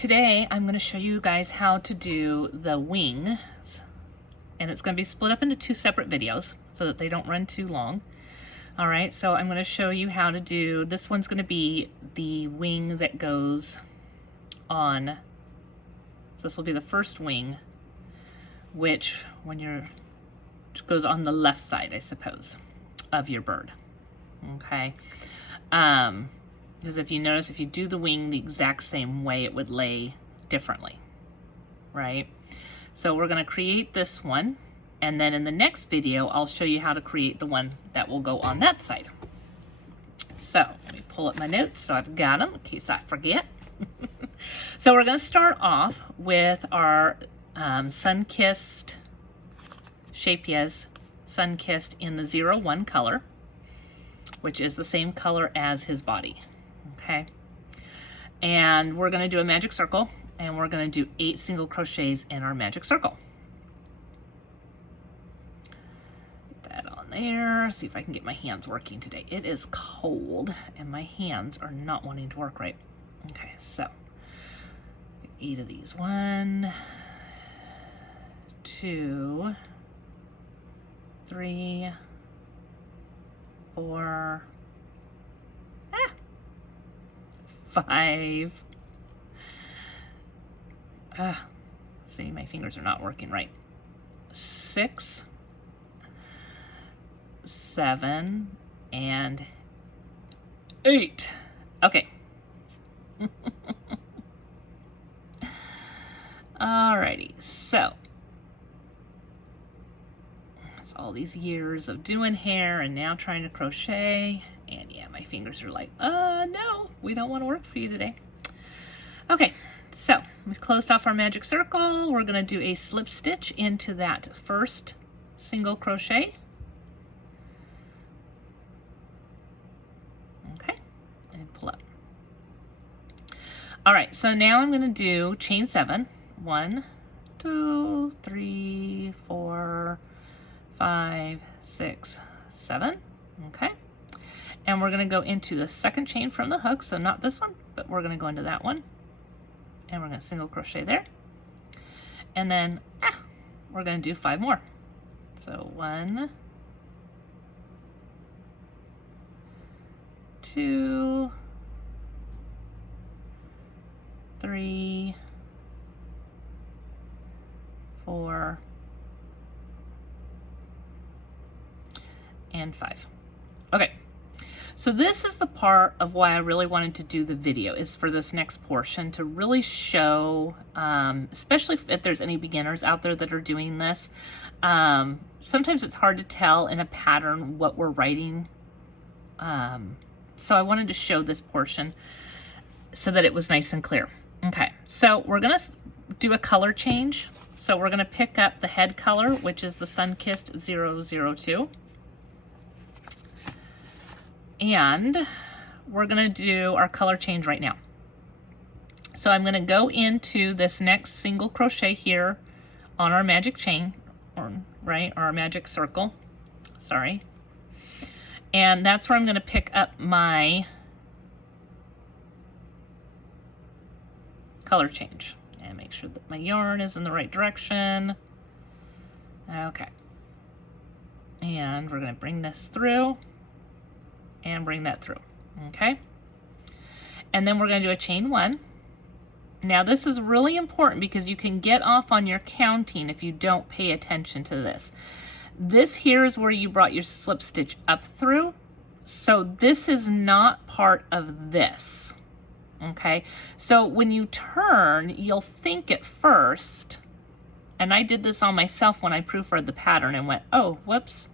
today I'm going to show you guys how to do the wings, and it's going to be split up into two separate videos so that they don't run too long. All right, so I'm going to show you how to do, this one's going to be the wing that goes on, so this will be the first wing, which goes on the left side, I suppose, of your bird. Okay, because if you notice, if you do the wing the exact same way, it would lay differently, right? So we're going to create this one, and then in the next video I'll show you how to create the one that will go on that side. So let me pull up my notes so I've got them in case I forget. So we're going to start off with our sun-kissed Shapia's sun-kissed in the 01 color, which is the same color as his body. Okay, and we're going to do a magic circle, and we're going to do 8 single crochets in our magic circle. Get that on there. See if I can get my hands working today. It is cold and my hands are not wanting to work right. Okay, so 8 of these. 1, 2, 3, 4, 5. See, my fingers are not working right. 6, 7, and 8. Okay. Alrighty, so that's all these years of doing hair and now trying to crochet. And yeah, my fingers are like, no, we don't want to work for you today. Okay, so we've closed off our magic circle. We're going to do a slip stitch into that first single crochet. Okay, and pull up. All right, so now I'm going to do chain 7. 1, 2, 3, 4, 5, 6, 7. Okay. And we're going to go into the second chain from the hook, so not this one, but we're going to go into that one. And we're going to single crochet there. And then we're going to do 5 more. So 1, 2, 3, 4, and 5. Okay. So this is the part of why I really wanted to do the video, is for this next portion to really show, especially if there's any beginners out there that are doing this. Sometimes it's hard to tell in a pattern what we're writing. So I wanted to show this portion so that it was nice and clear. Okay, so we're going to do a color change. So we're going to pick up the head color, which is the Sun-Kissed 002. And we're going to do our color change right now. So I'm going to go into this next single crochet here on our magic chain, or our magic circle, sorry. And that's where I'm going to pick up my color change and make sure that my yarn is in the right direction. Okay. And we're going to bring this through and bring that through. Okay. And then we're going to do a chain 1. Now this is really important because you can get off on your counting if you don't pay attention to this. This here is where you brought your slip stitch up through. So this is not part of this. Okay. So when you turn, you'll think at first, and I did this on myself when I proofread the pattern and went, oh, whoops.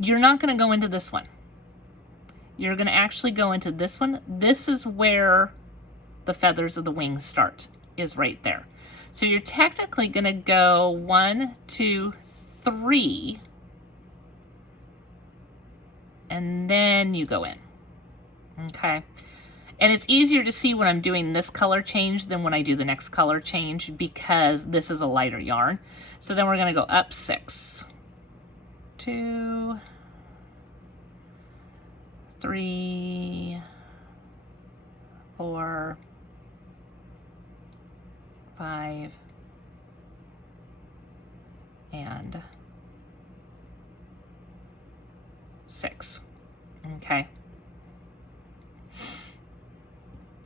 You're not going to go into this one. You're going to actually go into this one. This is where the feathers of the wings start, is right there. So you're technically going to go 1, 2, 3, and then you go in. Okay. And it's easier to see when I'm doing this color change than when I do the next color change because this is a lighter yarn. So then we're going to go up 6, 2, 3, 4, 5, and 6. Okay.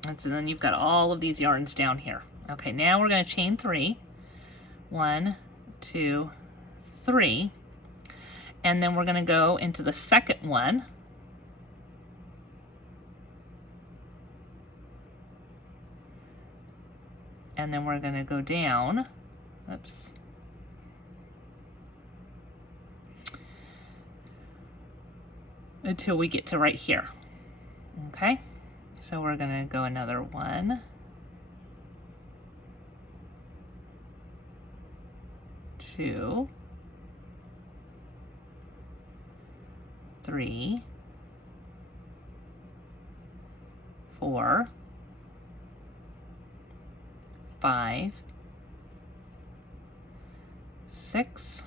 And so then you've got all of these yarns down here. Okay, now we're going to chain 3. 1, 2, 3. And then we're going to go into the second one. And then we're going to go down. Oops. Until we get to right here. Okay? So we're going to go another 1, 2, 3, 4, 5, 6,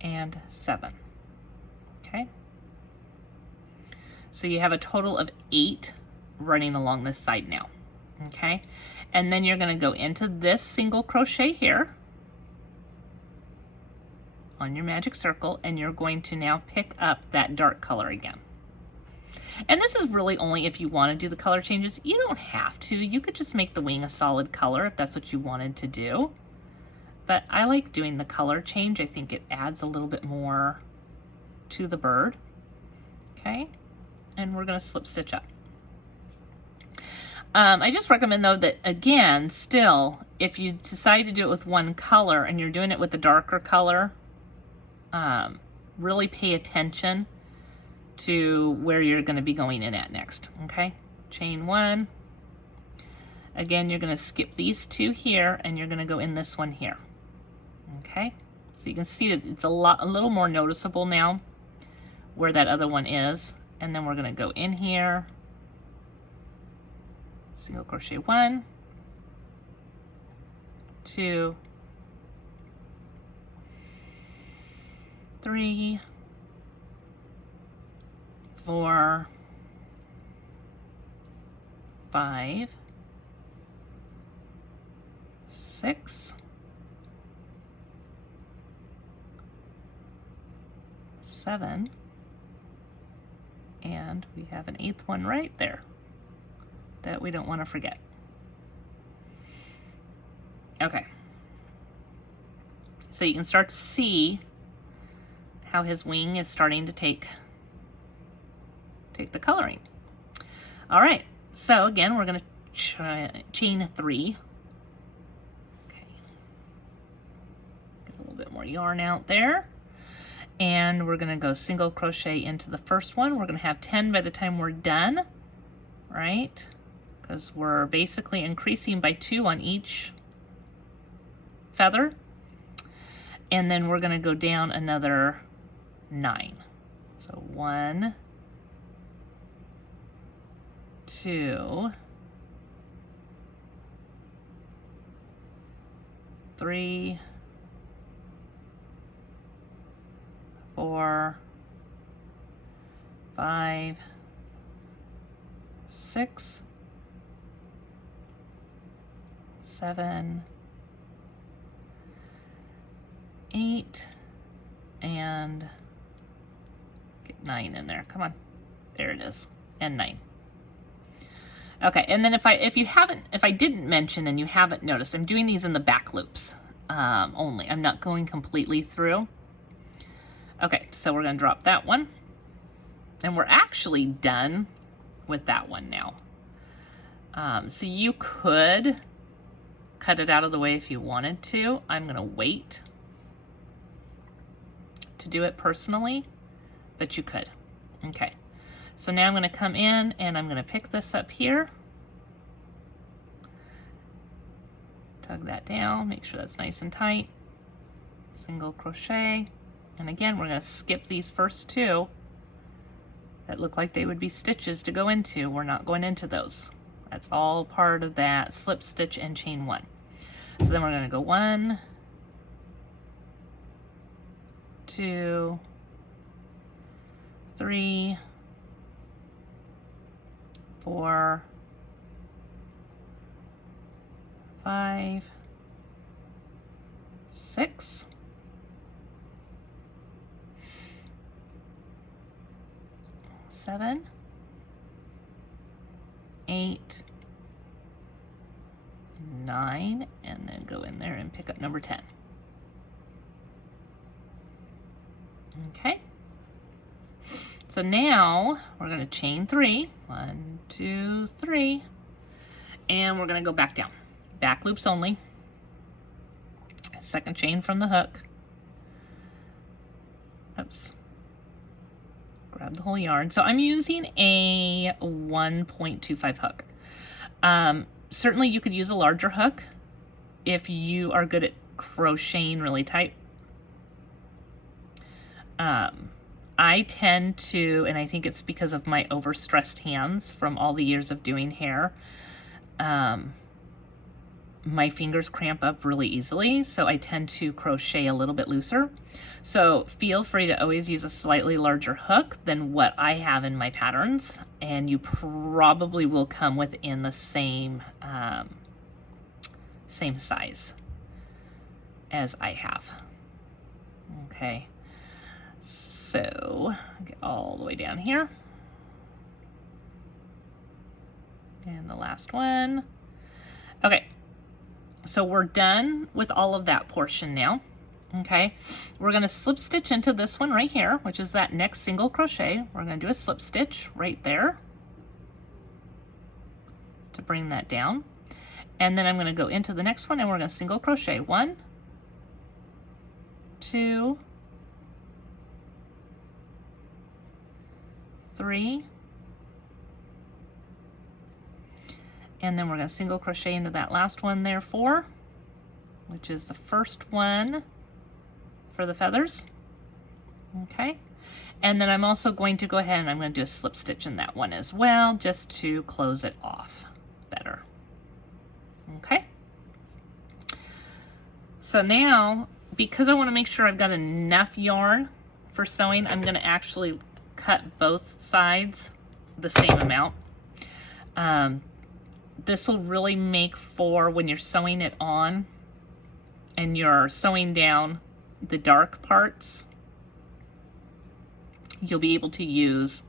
and 7. Okay? So you have a total of 8 running along this side now. Okay? And then you're going to go into this single crochet here on your magic circle, and you're going to now pick up that dark color again. And this is really only if you want to do the color changes. You don't have to. You could just make the wing a solid color if that's what you wanted to do. But I like doing the color change. I think it adds a little bit more to the bird. Okay? And we're going to slip stitch up. I just recommend though that, again, still, if you decide to do it with one color and you're doing it with the darker color, really pay attention to where you're going to be going in at next. Okay? Chain 1. Again, you're going to skip these 2 here and you're going to go in this one here. Okay? So you can see that it's a little more noticeable now where that other one is. And then we're going to go in here, single crochet 1, 2, 3, 4, 5, 6, 7, and we have an 8th one right there that we don't want to forget. Okay. So you can start to see how his wing is starting to take the coloring. All right. So again, we're going to chain 3. Okay. Get a little bit more yarn out there. And we're going to go single crochet into the first one. We're going to have 10 by the time we're done, right? Because we're basically increasing by 2 on each feather. And then we're going to go down another 9. So 1, 2, 3, 4, 5, 6, 7, 8, and get 9 in there. Come on. There it is. And 9. Okay, and then if I didn't mention and you haven't noticed, I'm doing these in the back loops only. I'm not going completely through. Okay, so we're going to drop that one. And we're actually done with that one now. So you could cut it out of the way if you wanted to. I'm going to wait to do it personally, but you could. Okay, so now I'm going to come in and I'm going to pick this up here. Tug that down, make sure that's nice and tight. Single crochet. And again, we're going to skip these first 2 that look like they would be stitches to go into. We're not going into those. That's all part of that slip stitch and chain 1. So then we're going to go 1, 2, 3, 4, 5, 6, 7, 8, 9, and then go in there and pick up number 10. Okay. So now we're going to chain 3. 1, 2, 3. And we're going to go back down. Back loops only. Second chain from the hook. Oops. Grab the whole yarn. So I'm using a 1.25 hook. Certainly you could use a larger hook if you are good at crocheting really tight. I tend to, and I think it's because of my overstressed hands from all the years of doing hair, my fingers cramp up really easily, so I tend to crochet a little bit looser. So feel free to always use a slightly larger hook than what I have in my patterns, and you probably will come within the same size as I have. Okay, so get all the way down here. And the last one. Okay, so we're done with all of that portion now. Okay, we're going to slip stitch into this one right here, which is that next single crochet. We're going to do a slip stitch right there to bring that down. And then I'm going to go into the next one and we're going to single crochet. 1, 2, 3, and then we're going to single crochet into that last one there, 4, which is the first one for the feathers. Okay, and then I'm also going to go ahead and I'm going to do a slip stitch in that one as well, just to close it off better. Okay, so now, because I want to make sure I've got enough yarn for sewing, I'm going to actually cut both sides the same amount. This will really make for when you're sewing it on and you're sewing down the dark parts, you'll be able to use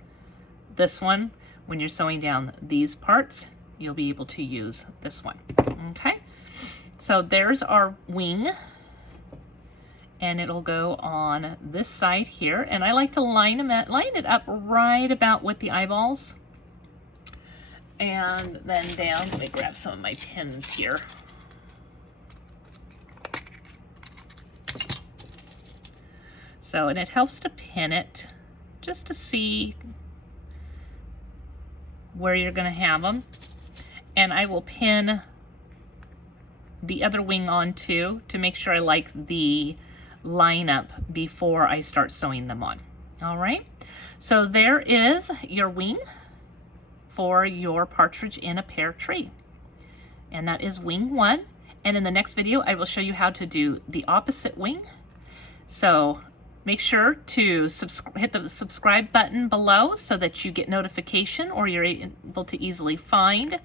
this one. When you're sewing down these parts, you'll be able to use this one. Okay, so there's our wing, and it'll go on this side here, and I like to line it up right about with the eyeballs. And then down, let me grab some of my pins here. So, and it helps to pin it just to see where you're going to have them. And I will pin the other wing on too to make sure I like the line up before I start sewing them on. All right, so there is your wing for your partridge in a pear tree. And that is wing 1. And in the next video, I will show you how to do the opposite wing. So make sure to hit the subscribe button below so that you get notification or you're able to easily find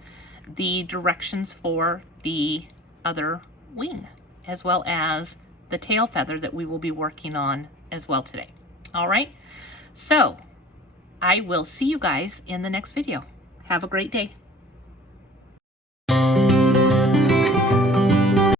the directions for the other wing, as well as the tail feather that we will be working on as well today. All right, so I will see you guys in the next video. Have a great day.